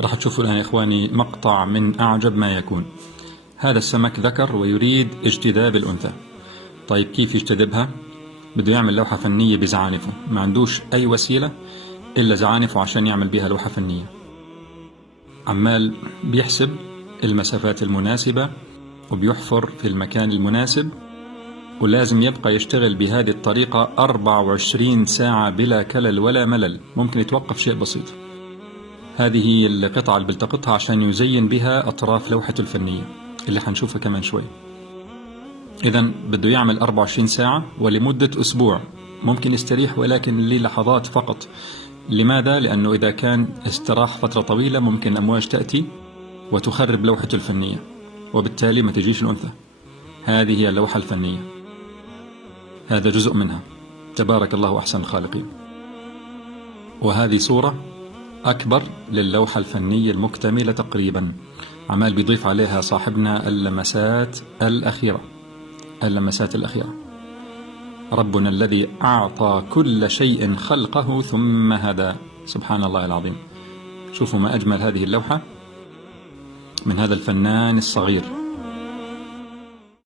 راح تشوفوا الآن يا إخواني مقطع من أعجب ما يكون. هذا السمك ذكر ويريد اجتذاب الأنثى. طيب كيف يجتذبها؟ بده يعمل لوحة فنية بزعانفه، ما عندوش أي وسيلة إلا زعانفه عشان يعمل بها لوحة فنية. عمال بيحسب المسافات المناسبة وبيحفر في المكان المناسب، ولازم يبقى يشتغل بهذه الطريقة 24 ساعة بلا كلل ولا ملل، ممكن يتوقف شيء بسيط. هذه هي القطعة اللي بيلتقطها عشان يزين بها أطراف لوحته الفنية اللي حنشوفها كمان شوي. إذن بده يعمل 24 ساعة ولمدة أسبوع، ممكن يستريح ولكن للحظات فقط. لماذا؟ لأنه إذا كان استراح فترة طويلة ممكن أمواج تأتي وتخرب لوحته الفنية، وبالتالي ما تجيش الأنثى. هذه هي اللوحة الفنية، هذا جزء منها. تبارك الله أحسن الخالقين. وهذه صورة أكبر للوحة الفنية المكتملة تقريبا، عمال بيضيف عليها صاحبنا اللمسات الأخيرة. اللمسات الأخيرة. ربنا الذي أعطى كل شيء خلقه ثم هدى، سبحان الله العظيم. شوفوا ما أجمل هذه اللوحة من هذا الفنان الصغير.